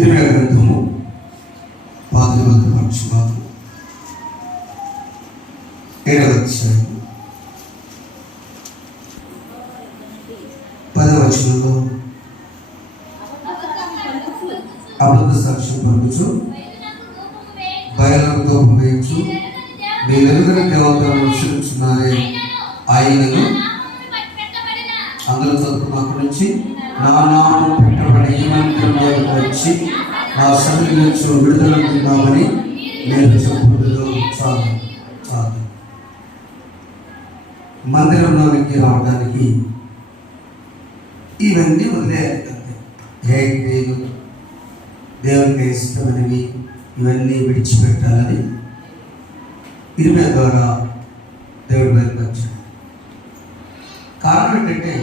ఇరవై గ్రంథము పాత 7వ అధ్యాయం 10వ వచనంలో అబద్ధ సాక్ష్యం పలుకుచు బయలుకు దూపం వేయచ్చు మీరు ఎరుగని దేవతలను అనుసరించున్నారే ఆయనను అందరూ చదువుకున్నప్పటి నుంచి నా నామం పెట్టబడి ఈ మందిరంలో వచ్చి నా సన్నిధి నుంచి విడుదల పొందామని నేను చెప్పుకుంటూ చాలు చాలు. మందిరంలోనికి రావడానికి ఇవన్నీ వదిలేయాలి. దేవునికి ఇష్టమైనవి ఇవన్నీ విడిచిపెట్టాలని ఇరిమియా ద్వారా దేవుడు బయలుపరిచాడు. కారణం ఏంటంటే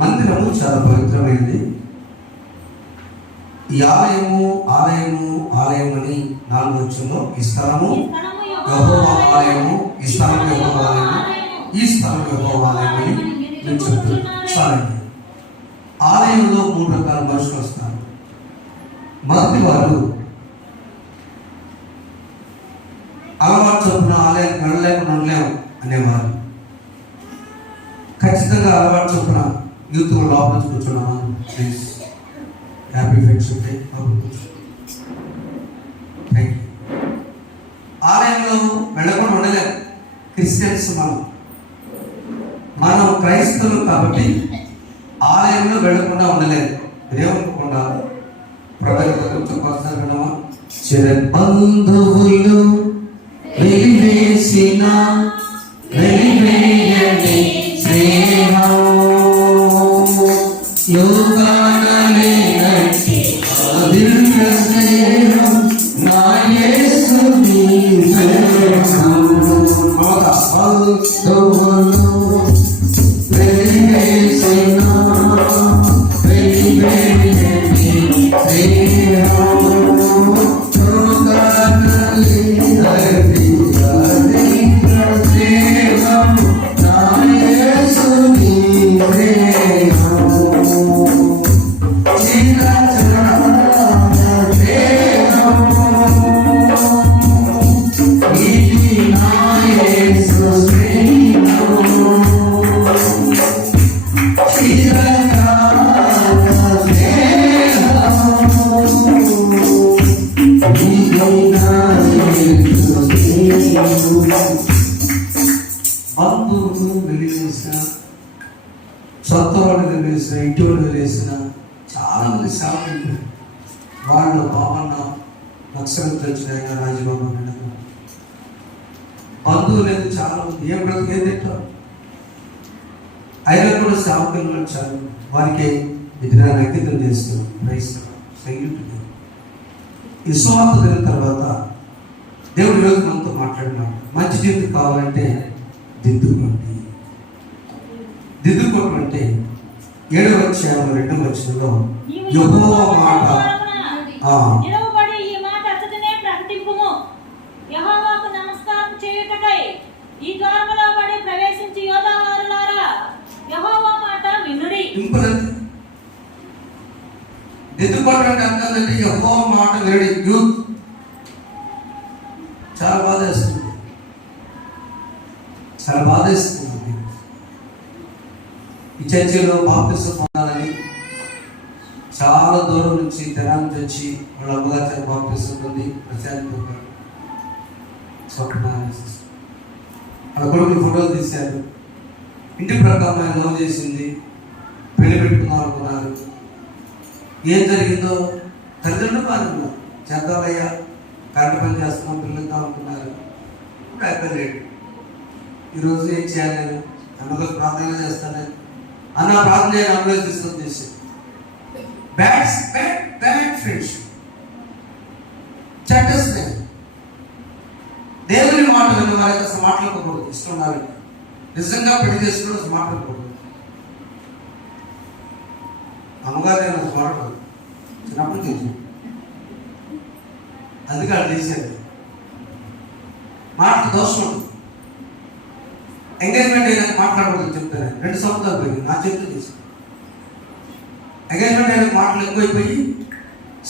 మందిరము చాలా పవిత్రమైనది. ఈ ఆలయము ఆలయము ఆలయం అని 4వ వచనంలో ఈ స్థలము యెహోవా ఆలయము, ఈ స్థలం యెహోవా ఆలయము, ఈ స్థలం యెహోవా ఆలయం అని నేను చెప్తున్నాను. సరే, ఆలయంలో 3 రకాల మనుషులు వస్తారు. మొదటి వారు అలవాటు చొప్పున ఆలయానికి వెళ్ళలేకుండా ఉండలేము అనేవారు. ఖచ్చితంగా అలవాటు చొప్పున యూత్ లోపల కూర్చున్నాము, ప్లీజ్ హ్యాపీ ఫ్రెండ్స్ ఉంటే ఆలయంలో వెళ్ళకుండా ఉండలేము. క్రిస్టియన్స్ మనం క్రైస్తవులు కాబట్టి ఆలయంలో వెళ్ళకుండా ఉండలేదు. ఏమనుకోకుండా బంధువులు వెలివేసిన వెలివేయని స్నేహం యోగానలేనట్టి అదిర్య స్నేహం నా యేసుని స్నేహం బంధువులు వెలివేసిన వెలివేయని స్నేహం బంధువులు వెలివేసిన, సొంత వాళ్ళు వెలివేసిన, ఇంటి వాళ్ళు వెలివేసిన చాలా మంది సేవకులు వాళ్ళు బాబన్న అక్షరం తెచ్చినాయన రాజబాబు బంధువులు లేదు చాలా మంది. ఏం బ్రతుకు ఏం తింటారు అయినా కూడా సేవకులు వచ్చారు. వారికి విధానాన్ని అంకితం చేస్తున్నాం. ఈ సువార్త జరిగిన తర్వాత దేవుడు ఈరోజు మనతో మాట్లాడినాడు. మంచి జీవితం కావాలంటే దిద్దుకోండి. దిద్దుకోవడం అంటే 7వ అధ్యాయం 2వ వచనంలో యెహోవా మాట దిద్దుకోవడం అంటే అర్థం యెహోవా మాట వినడి. యూత్ చాలా బాధేస్తుంది, చాలా బాధేస్తుంది. ఈ చర్చిలో బాప్తిసం పొందాలని చాలా దూరం నుంచి తెనాలి నుంచి వచ్చి వాళ్ళ అమ్మగారు బాప్తిసం పొంది ప్రశాంత్ వాళ్ళ కొడుకులు ఫోటోలు తీశారు. ఇంటి ప్రకారం ఆయన లవ్ చేసింది, పెళ్లి పెట్టుకున్నాం అనుకున్నారు. ఏం జరిగిందో తల్లిదండ్రులు బాధన్నారు. చేద్దామయ్యా, కరెంట్ పని చేస్తున్నాం, పిల్లలతో అనుకున్నారు. ఇప్పుడు అయిపోలేదు. ఈరోజు ఏం చేయాలి, నేను అమ్మగారు ప్రార్థన చేస్తాను అన్న ప్రార్థన చేయాలి. అమ్మగారు తీసుకొని చేసి బ్యాడ్ ఫ్రెండ్షిప్, చెడ్డ స్నేహం. దేవుని మాట విన్న వారికి అసలు మాట్లాడకూడదు. ఇష్టం వారికి నిజంగా పెళ్లి చేసుకుని అసలు మాట్లాడకూడదు. అమ్మగారు నేను అసలు మాట్లాడకూడదు. చిన్నప్పుడు తెలుసు, అందుకే అది తీసేది. మాట దోషం ఉంటుంది. ఎంగేజ్మెంట్ అయినా మాట్లాడకూడదు చెప్తాను. 2 సంవత్సరాలు పోయింది నా చెప్తూ తీసుకు. ఎంగేజ్మెంట్ అయినా మాటలు ఎక్కువైపోయి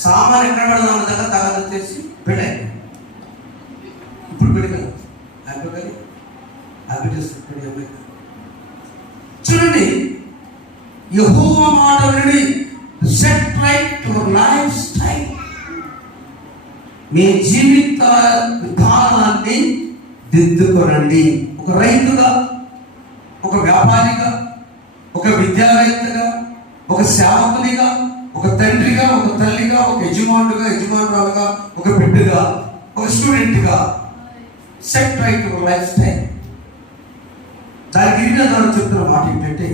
సామాన్ ఎక్కడ పెడదాం దగ్గర తగాద వచ్చేసి పెళ్ళి. ఇప్పుడు పెళ్ళి కదా హ్యాపీ కానీ హ్యాపీ చేసుకుంటే చూడండి, యెహోవా మాట వినండి. Set right your lifestyle. మీ జీవిత విధానాన్ని దిద్దుకోనండి. ఒక రైతుగా, ఒక వ్యాపారిగా, ఒక విద్యావేత్తగా, ఒక సేవకునిగా, ఒక తండ్రిగా, ఒక తల్లిగా, ఒక యజమానురాలుగా, ఒక బిడ్డగా, ఒక స్టూడెంట్గా set right your lifestyle. దానికి ఇరిమియా చెప్తున్న మాట ఏంటంటే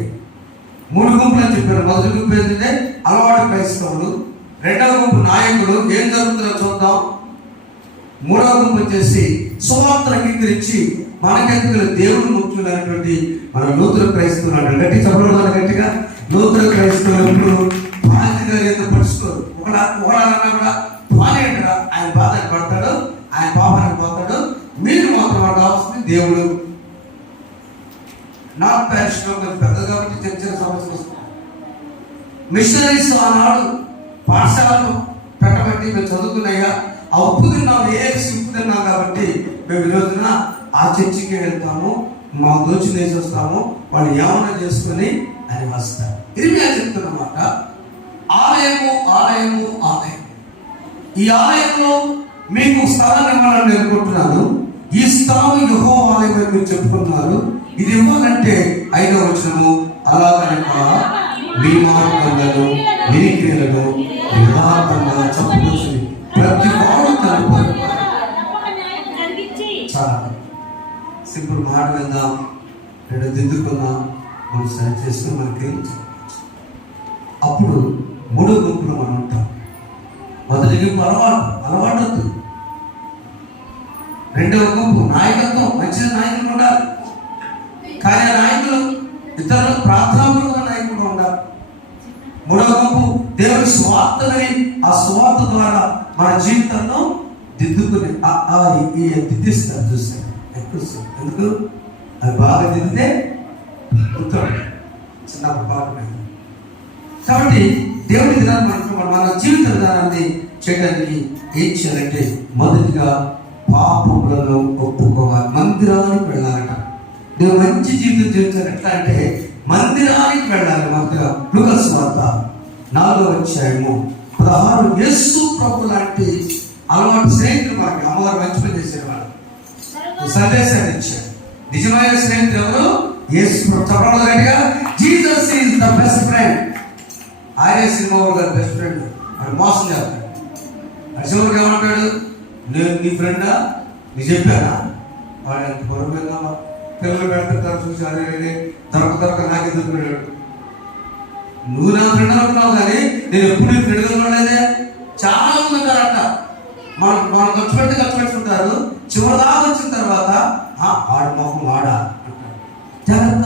3 గుంపులు అని చెప్పారు. మొదటి గుంపు ఏంటంటే అలవాటు క్రైస్తవులు, రెండవ గుంపు నాయకుడు, ఏం జరుగుతుందో చూద్దాం. మూడవ గుంపు వచ్చేసి సువార్త అంగీకరించి మనకెందుకు దేవుడు ముఖ్యమైనటువంటి మన నూతన క్రైస్తవులు అంటారు. గట్టి చెప్పడం గట్టిగా. నూతన క్రైస్తవులు ఎప్పుడు బాధ్యతగా ఎందుకు పడుచుకోరు. ఒకడన్నా కూడా బాగా ఆయన బాధని పడతాడు, ఆయన పాపానికి పోతాడు. మీరు మాత్రం కావాల్సింది దేవుడు. నార్త్ ప్యారిస్లో పెద్ద కాబట్టి చిన్న చిన్న సమస్యలు వస్తున్నాయి. మిషనరీస్ ఆనాడు పాఠశాలను పెట్టబట్టి మేము చదువుకున్నాయా, ఆ ఉప్పు తిన్నాం, ఏ ఉప్పు తిన్నాం కాబట్టి మేము ఈ రోజున ఆ చర్చికి వెళ్తాము, మా దోచుని వేసి వస్తాము, వాళ్ళు ఏమన్నా చేసుకుని అని వస్తారు. ఇరిమియా చెప్తున్నమాట, ఆలయము ఆలయము ఆలయం. ఈ ఆలయంలో మీకు స్థలం ఇవ్వాలని అనుకుంటున్నాను. ఈ స్థలం యెహోవా ఆలయం అని మీరు చెప్పుకున్నారు. ఇది ఇవ్వాలంటే 5వ వచనము, అలాగనక మీ మార్గములను వినికిలను యథార్థంగా చెప్పవచ్చు ప్రతి వాడు కలుపుతారు. చాలా సింపుల్ మాట విందాం, 2 దిద్దుకుందాం, మనం సరి చేసుకుని మనకి అప్పుడు 3 గుంపులు మనం ఉంటాం. మొదటి గుంపు అలవాటు వద్దు. రెండవ గుంపు నాయకత్వం, మంచి నాయకులు ఉండాలి. కానీ ఆ నాయకులు ఇతరులకు ప్రార్థనాపూర్వక నాయకులు ఉండాలి. మూడవ గుంపు దేవుని స్వార్థని, ఆ స్వార్థ ద్వారా మన జీవితంలో దిద్దుకుని దిద్దిస్తారు. చూస్తారు ఎందుకు అది బాగా దిద్దితే చిన్న పాట. కాబట్టి దేవుని విధానం మన జీవిత విధానాన్ని చేయడానికి ఏం చేయాలంటే మొదటిగా పాపములను ఒప్పుకోవాలి. మందిరానికి వెళ్ళాలట. నువ్వు మంచి జీవితం జీవించాలి. ఎట్లా అంటే మందిరానికి వెళ్ళాలి. మందిరా లూకా సువార్త 4వ అధ్యాయము 16. యేసు ప్రభు లాంటి అలవాటు స్నేహితులు మనకి అమ్మగారు మంచి పని చేసేవాడు, సందేశాన్ని ఇచ్చారు. నిజమైన స్నేహితులు ఎవరు? యేసు ప్రభు. చెప్పడం గట్టిగా, Jesus is the best friend. ఆయనే సినిమా గారు బెస్ట్ ఫ్రెండ్. వాడు మోసం చేస్తాడు. అర్జునుడికి ఏమంటాడు, నేను నీ ఫ్రెండా, నీ చెప్పానా? వాడు ఎంత పొరపైనా పిల్లలు పెడతారు చూసి అరే దొరక నాకు ఎందుకు వెళ్ళాడు. నువ్వు నా ఫ్రెండ్ అనుకున్నావు కానీ నేను ఎప్పుడు నీ ఫ్రెండ్గా ఉండలేదే. చాలా మంది ఉంటారట, మనం ఖర్చు పెట్టుకుంటారు. చివరి దాకా వచ్చిన తర్వాత వాడు మొహం వాడా అంటారు. జాగ్రత్త.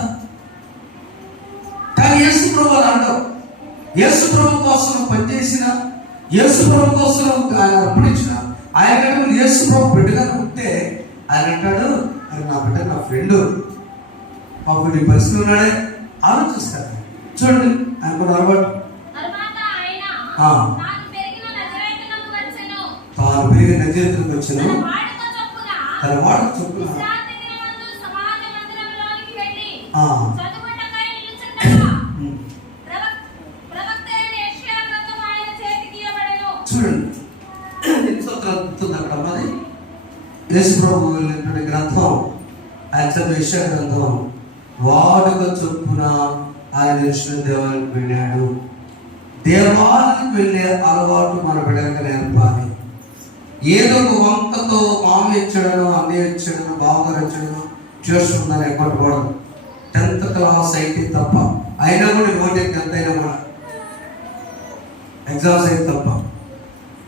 కానీ యేసు ప్రభు అని అంటావు. యేసు ప్రభు కోసం పనిచేసిన, యేసు ప్రభు కోసం ఆయన అర్పణించిన, ఆయన కంటే యేసు ప్రభు బిడ్డగా ఉంటే ఆయన అంటాడు, అది నా బిడ్డ, నా ఫ్రెండ్, పాపం నీ పరిస్థితి ఉన్నాడే ఆలోచిస్తాడు. చూడండి ఆయన కూడా అలవాటు. తాను పెరిగిన నజరేతులకు వచ్చాను, తన వాడుక చొప్పున చూడండి అక్కడ మరి యేసు ప్రభు వెళ్ళినటువంటి గ్రంథం, ఆయన చదివే యెషయా గ్రంథం, వాడుక చొప్పున ఆయన ఇచ్చిన దేవాలయానికి వెళ్ళాడు. దేవాలయానికి వెళ్ళే అలవాటు మన బిడ్డగా నేర్పాలి. ఏదో ఒక వంకతో మామ ఇచ్చడను, అన్నయ్య ఇచ్చడను, బావగారు ఇచ్చడను చేస్తుందని ఎక్కడకూడదు. 10th క్లాస్ అయితే తప్ప, అయినా కూడా నోటి 10th అయినా కూడా ఎగ్జామ్స్ అయితే తప్ప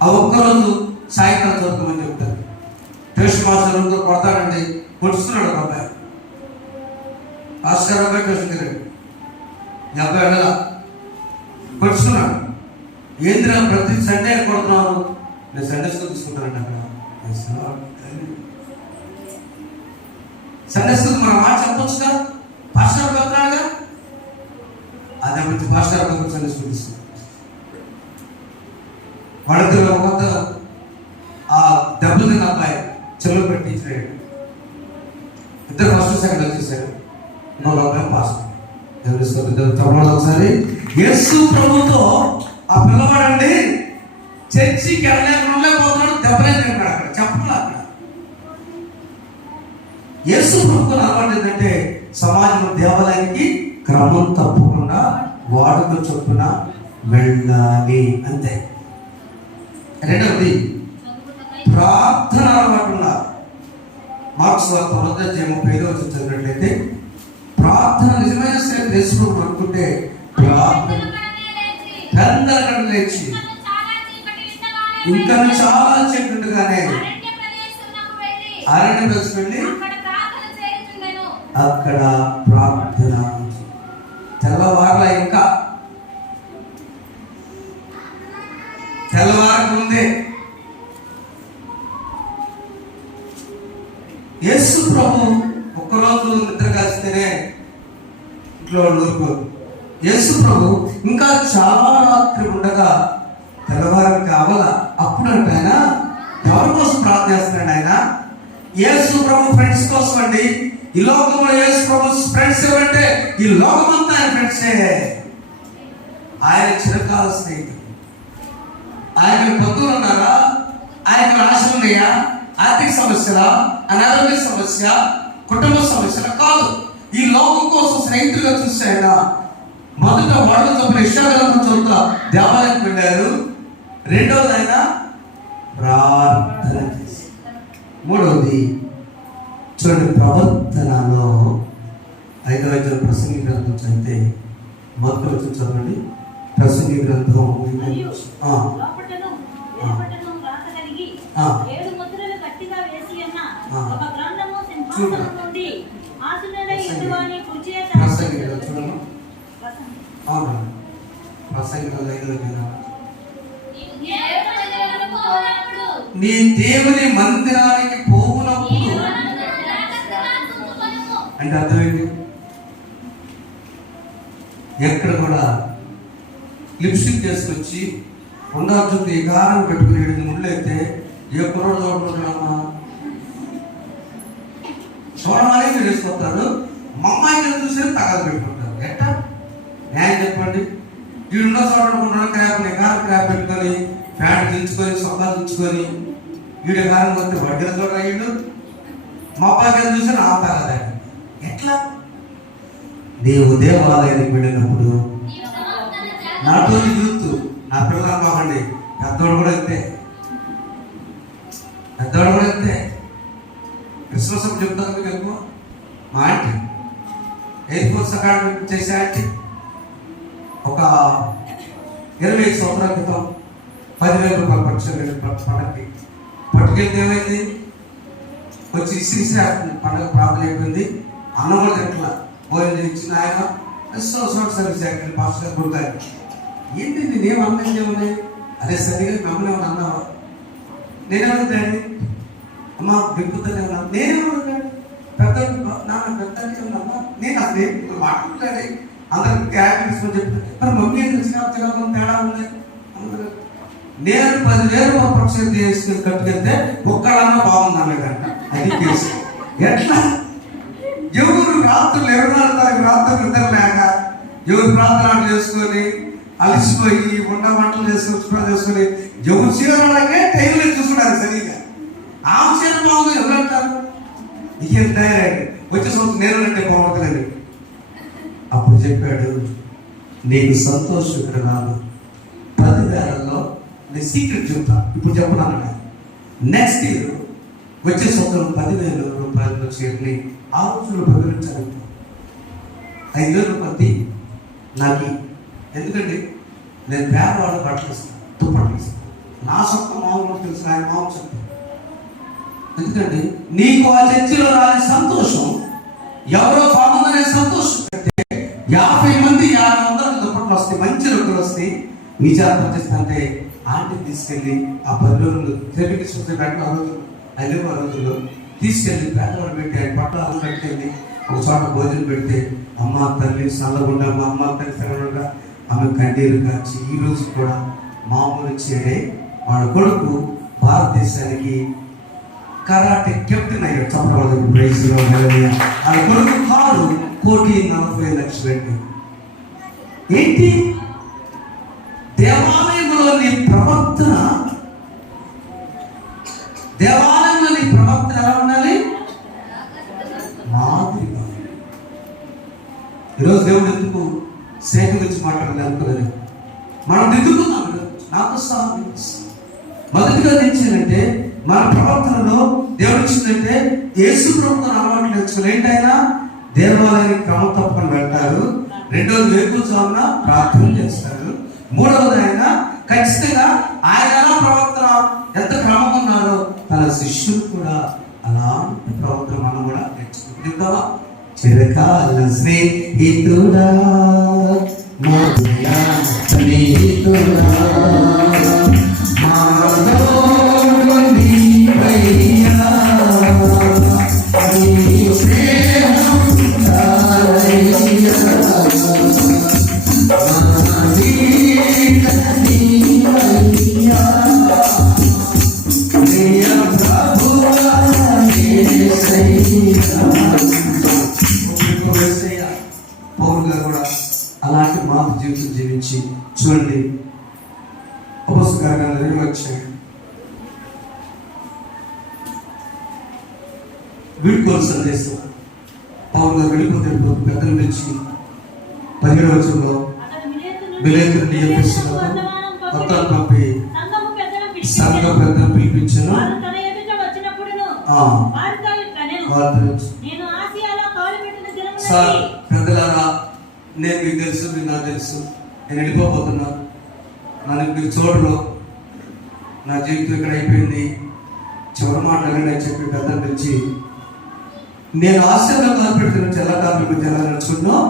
ఆ ఒక్కరోజు సాయంకాలం చదువుకోమని చెప్తారు. ట్యూషన్ మాస్టర్ కొడతాడండి, కొట్టుస్తున్నాడు ఒక అబ్బాయి. భాస్కర్ అబ్బాయి ట్యూషన్ తిరిగాడు, ఈ అబ్బాయి వెళ్ళలా, కొట్టుస్తున్నాడు. ఏంద్రా ప్రతి సండే కొడుతున్నాను? నేను సండే స్కూల్ తీసుకుంటానండి. అక్కడ సండే స్కూల్ మన మాట చెప్పొచ్చుగా, భాస్కర్ కొడుతున్నాడుగా, అదే మంచి భాస్కర్ అబ్బాయి సండే స్కూల్ తీసుకున్నాడు. వాళ్ళిద్దరు ఒక ఆ దెబ్బలు తిన్న అబ్బాయి చెల్లు పెట్టించాడు. ఇద్దరు ఫస్ట్ సెకండ్ వచ్చేసారు. ఇంకొక అబ్బాయి పాస్. చెప్పడం ఒకసారి యేసు ప్రభుతో ఆ పిల్లవాడండి చర్చికి వెళ్ళలేకపోతున్నాడు. దెబ్బలే తిన్నాడు. అక్కడ చెప్పాలి. అక్కడ యేసు ప్రభుత్వం అలవాటు ఏంటంటే సమాజంలో దేవాలయానికి క్రమం తప్పకుండా వాడుక చొప్పున వెళ్ళాలి అంతే. రెండవది ప్రార్థన అలవాటు ఉండాలి. మార్క్స్ వార్త 1:35 చదివినట్లయితే ప్రార్థన నిజమైన సేవ చేసుకోవడం అనుకుంటే ప్రార్థన పెందలకడ లేచి ఇంకా చాలా చెప్పుగానే అరణ్య ప్రదేశం వెళ్ళి అక్కడ ప్రార్థన. తెల్లవారుల ఇంకా తెల్లవారకు ముందే యేసు ప్రభు ఒక్కరోజు నిద్ర కాస్తేనే ఇంట్లో ఊరుకోరు. యేసు ప్రభు ఇంకా చాలా రాత్రి ఉండగా తెల్లవారు కావాల అప్పుడు అంటే ఆయన ఎవరి కోసం ప్రార్థన చేస్తున్నాడు? ఆయన యేసు ప్రభు ఫ్రెండ్స్ కోసం అండి. ఈ లోకంలో యేసు ప్రభు ఫ్రెండ్స్ ఎవరంటే ఈ లోకమంతా ఆయన ఫ్రెండ్సే. ఆయన చిరకాల స్నేహితుడు. ఆయన బంధువులు ఉన్నారా? ఆయన ఆశలు ఉన్నాయా? ఆర్థిక సమస్యలా, అనారోగ్య సమస్య, కుటుంబ సమస్యల కాదు. ఈ లోకం కోసం స్నేహితులుగా చూసాయన. మొదట వాళ్ళు చొప్పున ఇష్టాగలం చోట్ల దేవాలయానికి వెళ్ళారు. రెండవది ఆయన ప్రార్థన చేసి. మూడవది చూడండి, ప్రవర్తనలో 5వ అధ్యాయం ప్రసంగి గ్రంథం చదివితే మొదటి వచ్చి చదవండి. ప్రసంగి గ్రంథం నీ దేవుని మందిరానికి పోవునప్పుడు అంటే అర్థమైంది. ఎక్కడ కూడా లిప్స్టిక్ చేసుకొచ్చి ఉండాల్సింది ఈ కారం పెట్టుకుని 7 ముళ్ళు అయితే ఏ కుర్రోడు చూడబోతున్నామా చూడమని మీరు వేసుకొస్తారు. మా అమ్మాయికి చూసి తగాదు పెట్టుకుంటారు. ఎట్టా న్యాయం చెప్పండి. వీడున్న చూడనుకుంటున్నాడు క్రాప్ కారం క్రాప్ పెట్టుకొని ప్యాంట్ దించుకొని సొంతా దించుకొని వీడి కారం కొస్తే వడ్డీలు చూడరా వీళ్ళు. మా అబ్బాయికి చూసి నా తగదా ఎట్లా? నీవు దేవాలయానికి వెళ్ళినప్పుడు నాతో యూత్ నా పిల్లలు కావండి, పెద్దవాడు కూడా అంతే. పెద్దవాడు కూడా అంతే. క్రిస్మస్ అప్పుడు చెప్తాను మీకు ఎక్కువ. మా ఆంటీ ఎయిర్ ఫోర్స్ అకాడమీ చేసే ఆంటీ ఒక 25 సంవత్సరాల క్రితం 10,000 రూపాయలు పండగకి పట్టుకెళ్తే ఏమైంది? వచ్చి ఇసి పండుగ ప్రార్థన అయిపోయింది. అన్నం కూడా తింటలా. భోజనం ఇచ్చిన ఆయన సర్వీస్ యాక్టర్ పాస్టర్ గారు కొడుతారు. ఏంటి నేనేం అన్నం చేయమని? అదే సరిగా మమ్మల్ని ఏమన్నా అన్నావా? నేనేమవుతాడు అమ్మ బిగ్గుతానే ఉన్నా. నేనేమవుతాడు పెద్ద నాన్న పెద్ద నేను అసలు మాట్లాడాలి. అందరికి క్యారెక్టర్స్ చెప్తాను. మరి మమ్మీ ఏం తెలిసిన తేడా ఉన్నాయి. నేను 10,000 పక్షం చేసుకుని కట్టుకెళ్తే ఒక్కడన్నా బాగుంది అన్నదంట. అది కేసు. ఎట్లా? ఎవరు రాత్రులు 24 తారీఖు రాత్రులు నిద్ర లేక ఎవరు ప్రార్థన చేసుకొని అలసిపోయి వంట వంటలు చేసుకొని ఎవరు చీరకే టైంలో చూసుకున్నారు సరిగా. ఆ చీర బాగుంది ఎవరు అంటారు? ఇకేం తయారైంది వచ్చే సంవత్సరం నేను అంటే బాగుంటుందని. అప్పుడు చెప్పాడు, నీకు సంతోషం ఇక్కడ రాదు. 10,000లో నీ సీక్రెట్ చెప్తా. ఇప్పుడు చెప్పను. నెక్స్ట్ ఇయర్ వచ్చే సంవత్సరం 10,000 రూపాయలు చేరిని ఆ రోజుల్లో ప్రకటించాలి. 5,000 రూపాయలు నాకు. ఎందుకంటే నేను పేదవాళ్ళు బట్టలు ఇస్తాను, దుప్పట్లు ఇస్తాను. నా సొంత మామూలు తెలుసు, ఆయన మామూలు చెప్తాను. ఎందుకంటే నీకు ఆ చర్చిలో రాని సంతోషం ఎవరో బాగుందనే సంతోషం కంటే 50 మంది 50 దుప్పట్లు వస్తాయి, మంచి రొక్కలు వస్తాయి. మీ చేత పనిచేస్తుంటే ఆంటీని తీసుకెళ్ళి ఆ 10 రోజులు థెరపీ పెట్టిన ఆ రోజుల్లో తీసుకెళ్ళి పేదవాళ్ళు పెట్టి ఆయన పట్ల పెట్టుకెళ్ళి ఒక చోట భోజనం పెడితే అమ్మ తల్లి చల్లగుండా మా అమ్మ తల్లి తెలంగా ఆమె కన్నీరు కాచి ఈ రోజు కూడా మామూలు చేరే వాళ్ళ కొడుకు భారతదేశానికి కరాటే కెప్టెన్ అయ్యాడు. చెప్పకూడదు ప్రైజ్. వాళ్ళ కొడుకు కారు 1,40,00,000. ఏంటి? దేవాలయంలోని ప్రవర్తన ఎలా ఉండాలి? మాదిరిగా. ఈరోజు దేవుడు ఎందుకు సేవ గురించి మాట్లాడాలి అనుకోలేదు. మనం దిద్దుకున్నాం. నాకు సహాయం మొదటిగా తెచ్చిందంటే మన ప్రవర్తనలో దేవుడు ఇచ్చిందంటే యేసు ప్రభుత్వం అలవాటు నేర్చుకుని ఏంటైనా దేవాలయానికి క్రమం తప్పకుండా వెళ్తారు. రెండోది వేకువజామున ప్రార్థన చేస్తారు. మూడవది ఆయన ఖచ్చితంగా ఆయన ఎలా ప్రవర్తన ఎంత క్రమంగా ఉన్నారో తన శిష్యులు కూడా అలాంటి ప్రవర్తన మనం కూడా నేర్చుకుంటామా? చిరకాల స్నేహితుడా స్నేహితుడా పౌలు గారు కూడా అలాంటి మాకు జీవితం జీవించి చూడండి. అపొస్తలుల నిర్వచనం వీడ్కోలు సందేశం. పౌలు గారు వెళ్ళిపోతే పెద్దలు పిలిచి 17వ వచనంలో మిలేతుని ఎఫెసులకు పత్రాలు పంపి సంఘ పెద్దలు పిలిపించాను. సార్ పెద్దలారా, నేను మీకు తెలుసు, మీరు నాకు తెలుసు, నేను వెళ్ళిపోతున్నా, నన్ను మీరు చూడరు, నా జీవితం ఇక్కడ అయిపోయింది, చివరి మాటలని అని చెప్పి పెద్దలు పిలిచి నేను ఆశయంగా కాల్పెడుతున్న చెల్లకాలు మీకు ఎలా నడుచుకున్నాం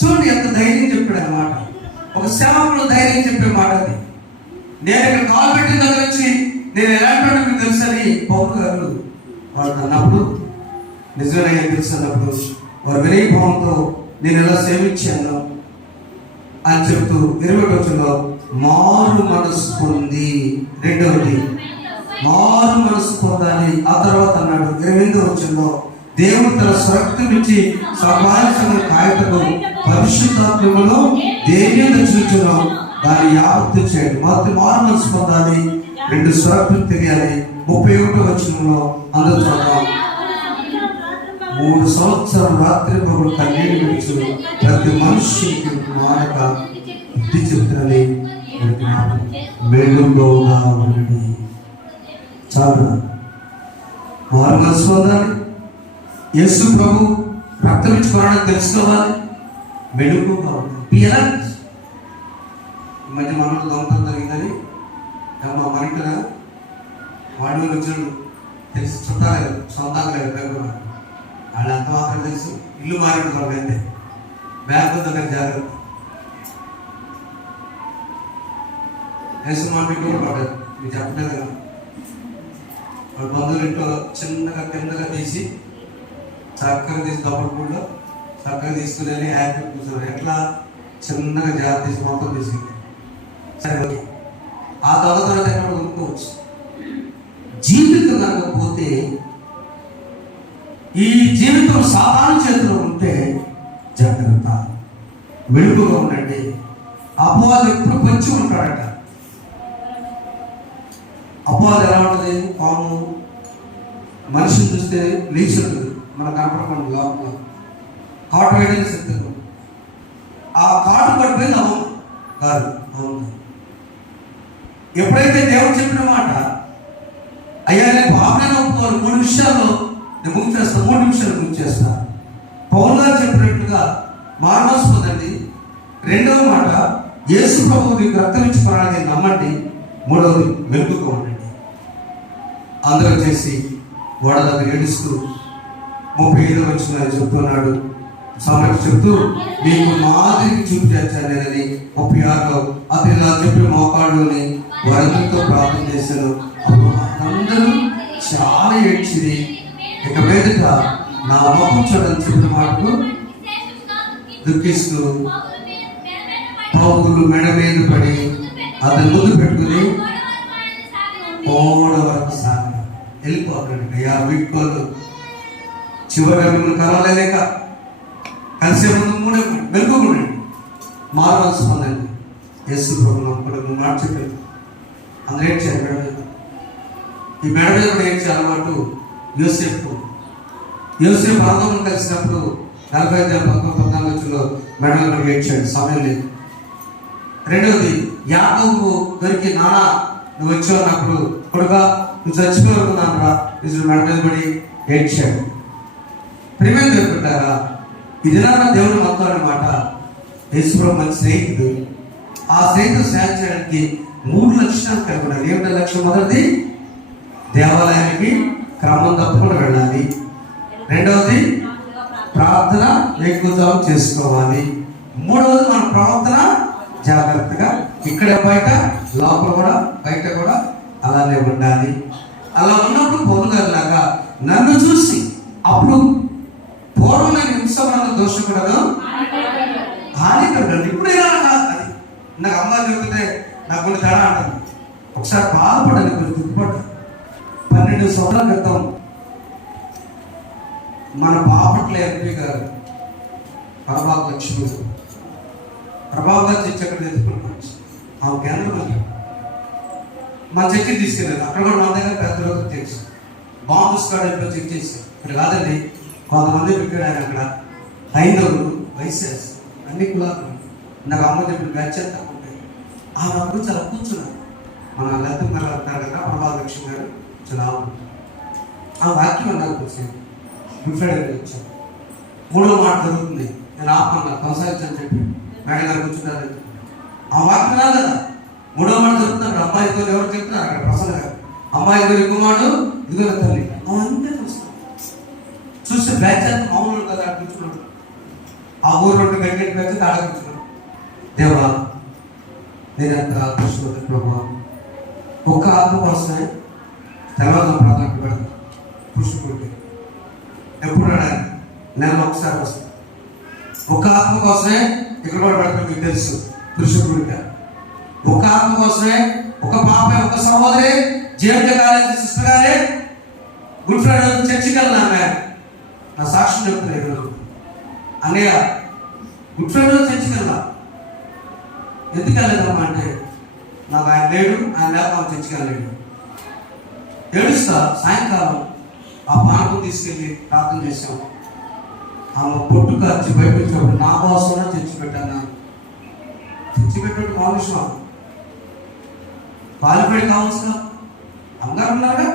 చూడండి. ఎంత ధైర్యం చెప్పాడు అన్నమాట. ఒక సేవకుడు ధైర్యం చెప్పే మాట అది. నేను ఇక్కడ కాలు పెట్టిన దగ్గర నుంచి నేను ఎలాంటి వాడిని మీకు తెలుసు అని పౌరు గారు వాళ్ళు అన్నప్పుడు, నిజమే తెలుసు అన్నప్పుడు వారు వినయ భావంతో నేను ఎలా సేవించాను అని చెప్తూ 20వ వచనంలో మారు మనసు పొంది, రెండవది మారు మనసు పొందాలి. ఆ తర్వాత అన్నాడు 28వ వచనంలో దేవుడు తన స్వరక్తం నుంచి సమాజంలో కాయటకు పరిశుద్ధాత్మలో దేని దర్శించడం దాన్ని యావత్తు చేయండి. మాత్రం మారు మనసు పొందాలి, 2 స్వరక్తులు తెలియాలి. 31వ వచనంలో అందరూ చూద్దాం. 3 సంవత్సరాలు రాత్రి పగలు కన్నీరు విడిచి ప్రతి మనిషికి మానక బుద్ధి చెప్తున్నది మెలుగుగా ఉండి. చాలా మారు మనసు పొందాలి. యేసు ప్రభు రక్తం ఇచ్చి కొనడానికి తెలుసుకోవాలి. మెలుగుగా ఉండాలి. ఈ మధ్య మనలో దొంగతనం జరిగిందని మా మనింట వాడి వచ్చాడు తెలిసి చుట్టాలి సొంతంగా లేదు. వాళ్ళు అంత మాత్రం తెలుసు, ఇల్లు మారిన వాళ్ళు అయితే బ్యాంకు దగ్గర జాగ్రత్త. యేసు మాట కూడా పడ్డారు, మీరు చెప్పలేదు కదా. వాళ్ళ బంధువులు ఇంట్లో చిన్నగా కిందగా తీసి చక్కగా తీసి దప్పటిపూడిలో చక్కగా తీసుకుని హ్యాపీ కూర్చోరు. ఎట్లా చిన్నగా జాగ్రత్త తీసి మొత్తం తీసుకుంది. సరే, ఆ దొంగతనం ఎక్కడ కొనుక్కోవచ్చు. జీవితం కాకపోతే ఈ జీవితం సాధారణ చేతిలో ఉంటే జాగ్రత్త, వెలుగుగా ఉండండి. అపవాది ఎప్పుడు పొంచి ఉంటాడట. అపవాది ఎలా ఉంటుంది? పాము మనిషిని చూస్తే లేచుంటుంది, మనకు కనపడకుండా లోపల కాటు వేయడానికి శక్తి. ఆ కాటు పడిపోయింది అమ్మ కాదు. అవును, ఎప్పుడైతే దేవుడు చెప్పిన మాట అయ్యా నేను పాపనే ఒప్పుకోను, 3 నిమిషాల్లో నేను ముగి చేస్తాను, 3 నిమిషాలు ముగి చేస్తాను. పౌలు గారు చెప్పినట్లుగా మారు మనసు పొందండి. 2వ మాట యేసు ప్రభువు మీకు రక్తం ఇచ్చి కొనాలని నమ్మండి. 3వది మెలుగుగా ఉండండి. అందరూ చేసి గోడ దగ్గర ఏడుస్తూ 35వ వచనంలో చెప్తున్నాడు. సమయం చెప్తూ మీకు మాదిరికి చూపించాను నేనని 36లో అతను ఇలా చెప్పి మోకాళ్ళుని వరంతో ప్రార్థన చేశాను. అప్పుడు అందరూ చాలా ఏడ్చింది. ఇక మీదట నా ముఖం చూడని చెప్పిన మాటకు దుఃఖిస్తూ పౌరులు మెడ మీద పడి అతని ముందు పెట్టుకుని కోడ వరకు సాగ వెళ్ళిపోతాడు. అయ్యా వీడ్కోలు చివరిగా మిమ్మల్ని కలవలేక కలిసే ముందు మూడే వెనుకోకండి, మారవలసి పొందండి. యేసు ప్రభు నమ్మకం మాట చెప్పారు. అందరూ ఏడ్చారు మెడ మీద. ఈ మెడ మీద కూడా ఏడ్చే అలవాటు యోసేపు ఆదాము కలిసినప్పుడు 45-14 మెడ మీద ఏడ్చాడు, సమయం లేదు. రెండవది యాకోబు దొరికి నాన్న నువ్వు వచ్చావున్నప్పుడు కొడుగా నువ్వు చచ్చిపోతున్నాను రా నిజం మెడ మీద పడి ఏడ్చాడు. ప్రేమ చెప్పుకుంటారా ఇది నా దేవుడు మొత్తం అన్నమాట. యేసుప్రభు మంచి స్నేహితుడు. ఆ స్నేహితుడు సేవ చేయడానికి 3 లక్షణాలు కలిగి ఉండాలి. ఏమిటో లక్ష్యం? మొదటిది దేవాలయానికి క్రమం తప్పకుండా వెళ్ళాలి. రెండవది ప్రార్థన ఎక్కువ చేసుకోవాలి. మూడవది మన ప్రవర్తన జాగ్రత్తగా ఇక్కడ బయట లోపల కూడా బయట కూడా అలానే ఉండాలి. అలా ఉన్నప్పుడు పొందగలలాగా నన్ను చూసి అప్పుడు పూర్వం నేను హింసమైన దోషకుడను హానికరుడు ఇప్పుడు ఇలా అది నాకు అమ్మ చెబితే నాకు కొన్ని తేడా అంటాను. ఒకసారి బాధపడాలి, కొన్ని దుఃఖపడ్డా. 12 సంవత్సరాల క్రితం మన బాపట్ల ఎంపీ గారు ప్రభావ లక్ష్మి ప్రభావ చర్చి అక్కడ ఎత్తుకున్నాం. ఆ కేంద్రం అని మా చర్చి తీసుకెళ్ళారు. అక్కడ కూడా మా దగ్గర పెద్ద రోజు చేసి బాంబు స్క్వాడ్ చెక్ చేశారు. ఇక్కడ కాదండి, కొంతమంది పెట్టాడు ఆయన అక్కడ. హైందవులు, వైశ్యాస్, అన్ని కులాలు. నాకు అమ్మ చెప్పిన బ్యాచ్ అంతా ఉంటాయి. ఆ గురించి అలా కూర్చున్నారు. మన లలిత గారు అంటారు కదా, ప్రభావ లక్ష్మి గారు చాలా ఆ వాక్యం అన్నారు. కూర్చొని గుడ్ ఫ్రైడే వచ్చాను. 3వ మాట జరుగుతుంది. నేను ఆపన్నా కొనసాగించని చెప్పి మేడం గారు కూర్చున్నారు. ఆ వాక్యం రాదు కదా. 3వ మాట జరుగుతున్నాడు. అమ్మాయితో ఎవరు చెప్తున్నారు అక్కడ ప్రసన్న గారు. అమ్మాయి గారు ఎక్కువ మాట ఇదిగో తల్లి అవన్నీ చూస్తున్నారు. చూస్తే బ్యాచ్ అంతా మామూలు కదా కూర్చున్నాడు. ఆ ఊరు 2 గంటల బ్యాచ్ ఆడ కూర్చున్నాడు. దేవా నేను ఎంత కృష్ణ ప్రభావ ఒక్క ఆత్మ కోసమే తెల్లవారు ప్రార్థన పెడతాను. కృష్ణుడికి ఎప్పుడు నెలలో ఒకసారి వస్తాను. ఒక ఆత్మ కోసమే ఇక్కడ కూడా పెడతాను. మీకు తెలుసు కృష్ణుడికి ఒక ఆత్మ కోసమే ఒక పాప ఒక సహోదరి జీవిత కాలేజీ సిస్టర్ గారే గుడ్ ఫ్రైడే చర్చికి వెళ్ళామే. నా సాక్షి చెప్తున్నా ఈరోజు అన్నయ్య గుడ్ ఫ్రైడే చర్చికి వెళ్ళా. ఎందుకు వెళ్ళలేదమ్మా అంటే నాకు ఆయన లేడు, ఆయన లేకపోతే చర్చికి వెళ్ళలేడు. ఏడుస్తా. సాయంకాలం ఆ పానకం తీసుకెళ్ళి ప్రార్థన చేశాం. ఆమె పొట్టు ఖర్చు బయట వచ్చినప్పుడు నా కోసమే చర్చి పెట్టాను. చర్చి పెట్టినట్టు మానుషం క్వాలిఫైడ్ కావాల్సిన అందరూ ఉన్నారా?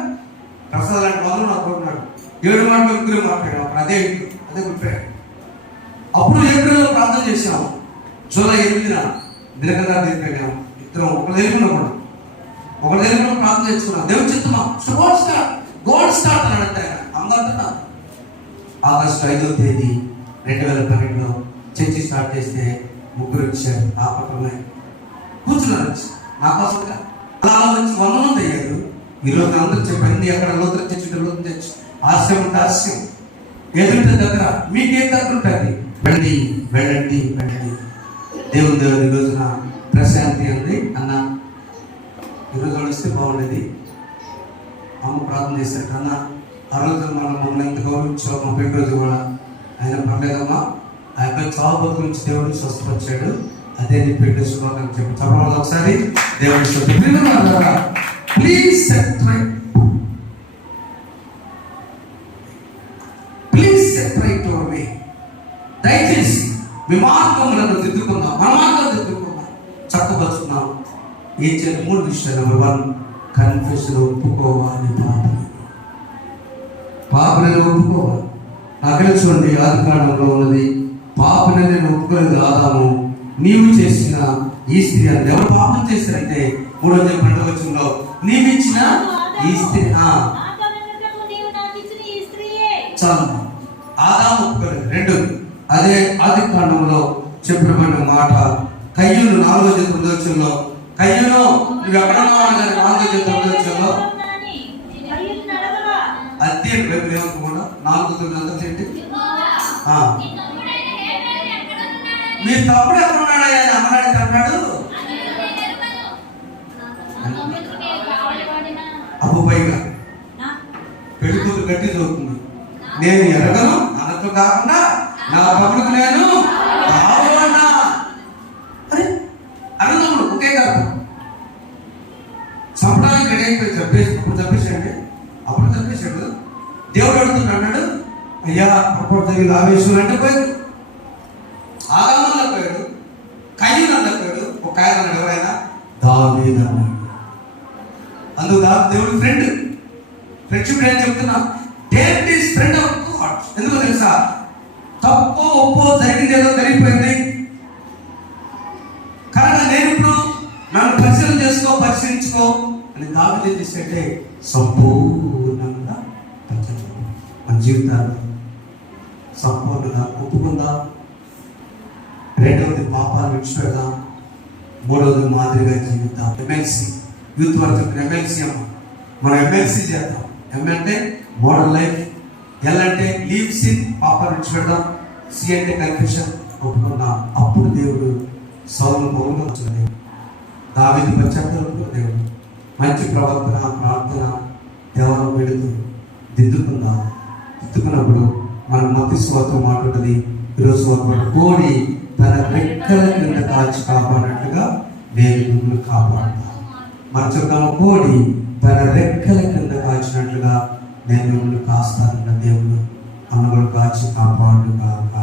ప్రసాద్ లాంటి మొదలు నాకు ఉన్నాడు. 7 మాటలు 3 మాట్లాడాం. అప్పుడు అదే గుడ్ ఫ్రైడే. అప్పుడు ఏప్రిల్లో ప్రార్థన చేసాము. జూలై 8న దినకర్ గారు తీసుకెళ్ళాము. ఇద్దరం ఒకరు తెలుగున్నప్పుడు ప్రార్థన చేసుకున్నాం. దేవుడు చెప్తున్నా గోల్డ్ స్టార్ట్ అని అంటే అందరు ఆగస్టు 5వ తేదీ 2012లో చర్చి స్టార్ట్ చేస్తే 3 వచ్చారు. ఆ పక్కన కూర్చున్నారు నా కోసం. అలా వచ్చి 100 మంది అయ్యారు. ఈరోజు అందరూ చెప్పింది అక్కడ లోతులు తెచ్చి ఆశ్రమం ఆశ్రయం ఎదుట దగ్గర మీకేం దగ్గర ఉంటుంది. వెళ్ళండి వెళ్ళండి వెళ్ళండి. దేవుని ఈ రోజున ప్రశాంతి ఉంది అన్న. ఈరోజు వస్తే బాగుండేది. అమ్మ ప్రార్థన చేశారు అన్న. ఆ రోజు మనం మమ్మల్ని ఎంత గౌరవించావు. 30 రోజు కూడా ఆయన పర్లేదమ్మా. ఆ యొక్క చావు గురించి దేవుడు స్వస్థపరిచాడు. అదే నీ పెళ్లి శుభాకాంక్షలు చెప్పి చెప్పవాలి ఒకసారి దేవుడి స్వస్థ. Please set right, please set right your way. దయచేసి మీ మార్గములను దిద్దుకుందాం, మన మార్గాలు దిద్దుకుందాం, చక్కపరుచుకుందాం. ఏం చేయాలి? 3 విషయాలు. నెంబర్ 1 కన్ఫెషన్, ఒప్పుకోవాలి. పాపని ఒప్పుకోవాలి. అక్కడ చూడండి ఆదికాండంలో ఉన్నది. పాపని నేను ఒప్పుకోలేదు ఆదాము, నీవు చేసిన ఈ స్త్రీ అని. ఎవరు పాపం చేశారంటే 3వ వచనంలో నీవిచ్చిన ఈ స్త్రీ. చాలు ఆదాము ఒప్పుకోలేదు. 2 అదే ఆదికాండంలో చెప్పబడిన మాట కయ్యూను 4వ వచనంలో కయ్యూను నువ్వు ఎక్కడున్నావు అని 4వ వచనంలో అదే రేపు ఏమనుకోకుండా 4 ఏంటి మీ తమ్ముడు ఎక్కడున్నాడా అని అమ్మనాడు. తమ్ముడు గట్టి చదువుతుంది. నేను ఎరగను అన్నట్టు కాకుండా నా పనులకు నేను కావాలన్నా. అరే అన్నదమ్ముడు ఒకే కాదు, చంపడానికి రెడీ అయిపోయి చంపేసాడు. అప్పుడు చంపేశాడు. దేవుడు అడుగుతున్నాడు, అయ్యా అప్పుడు తగిన ఆవేశం అంటే పోయింది. ఆదాములు అన్నాడు, కయ్యూను అన్నాడు. ఒక ఆయన అన్నాడు, ఎవరైనా దావీదు అన్నాడు. అందుకు దేవుడు ఫ్రెండ్షిప్ నేను చెప్తున్నా. David is friend of God. ఎందుకో తెలుసా? తప్పో ఒప్పో జరిగింది, ఏదో జరిగిపోయింది కనుక నేను ఇప్పుడు నన్ను పరిశీలించుకో అని దావీదు ఏం చేశాడంటే సంపూర్ణంగా మన జీవితాన్ని సంపూర్ణంగా ఒప్పుకుందాం. రెండవది పాపాలు విడిచిపెడదాం. మూడవది మాదిరిగా జీవిద్దాం. ఎమ్మెల్సీ యూత్ వారు చెప్పిన ఎమ్మెల్సీ అమ్మ, మనం ఎమ్మెల్సీ చేద్దాం. ఎం అంటే మోడల్ లైఫ్, ఎల్ అంటే లీవ్ సిన్, పాపాలు విడిచిపెడదాం. సి అంటే కన్ఫెషన్, ఒప్పుకుందాం. అప్పుడు దేవుడు సౌలు పౌలుగా వచ్చాడు. దావీదు పశ్చాత్తాపంలో దేవుడు మంచి ప్రవర్తన, ప్రార్థన, దేవాలయం పెడుతూ దిద్దుకున్నప్పుడు మనం మత్తి సువార్త మాట ఉంటుంది. ఈరోజు కోడి తన రెక్కల క్రింద కాచి కాపాడినట్టుగా నేను మిమ్మల్ని కాపాడుతాను. మన చెప్తాము, కోడి తన రెక్కల క్రింద కాచినట్లుగా నేను మిమ్మల్ని కాస్తానన్న దేవుడు అన్నಗಳು కాచి కాపాడుగాక.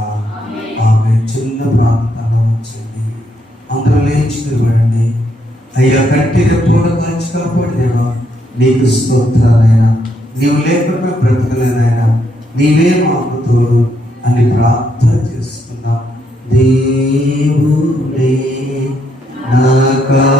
ఆమె చిన్న ప్రాంతంలో వచ్చింది. అందరూ లేచి నిలబడండి. అయ్యా కంటి రెప్పుడు కాచి కాపాడిదేవా, నీకు స్తోత్రాలైనా, నీవు లేకుండా బ్రతకలేనైనా, నీవే మాకు తోడు అని ప్రార్థన చేస్తున్నాం. దేవుడే నాకాశ్రయము,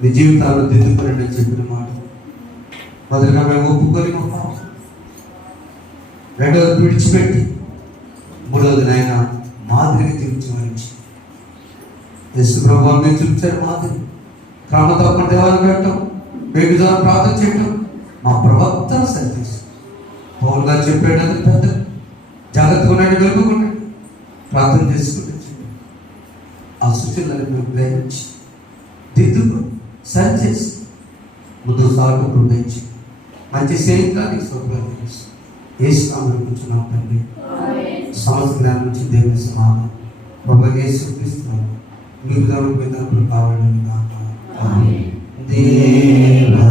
మీ జీవితాలు దిద్దుకురండి అని చెప్పిన మాట మొదలుగా మేము ఒప్పుకొని మొత్తం. రెండవది విడిచిపెట్టి, మూడవది నాయన మాదిరిగా జీవించమని యేసు ప్రభువు మీరు చూపించారు. మాదిరి క్రమ తప్పని దేవాలను పెట్టడం, వేగు ద్వారా ప్రార్థన చేయటం, మా ప్రవర్తన సరిచేసి పౌలు గారు చెప్పాడు. అది పెద్ద జాగ్రత్తగా ఉన్నాడు, వెలుగుకున్నాడు, ప్రార్థన చేసుకుంటే ఆ సూచనలను మేము గ్రహించి దిద్దుకొని సరిచేసి ముందు సాగు బృందించి మంచి సేవికానికి సౌకర్యాలు చేసి యేసు నామములో కూర్చున్నాం తండ్రి. సమస్త జ్ఞానం నుంచి దేవుని సమానం ప్రభు యేసు క్రీస్తున్నాము. మీ విధానం కావాలని దేవా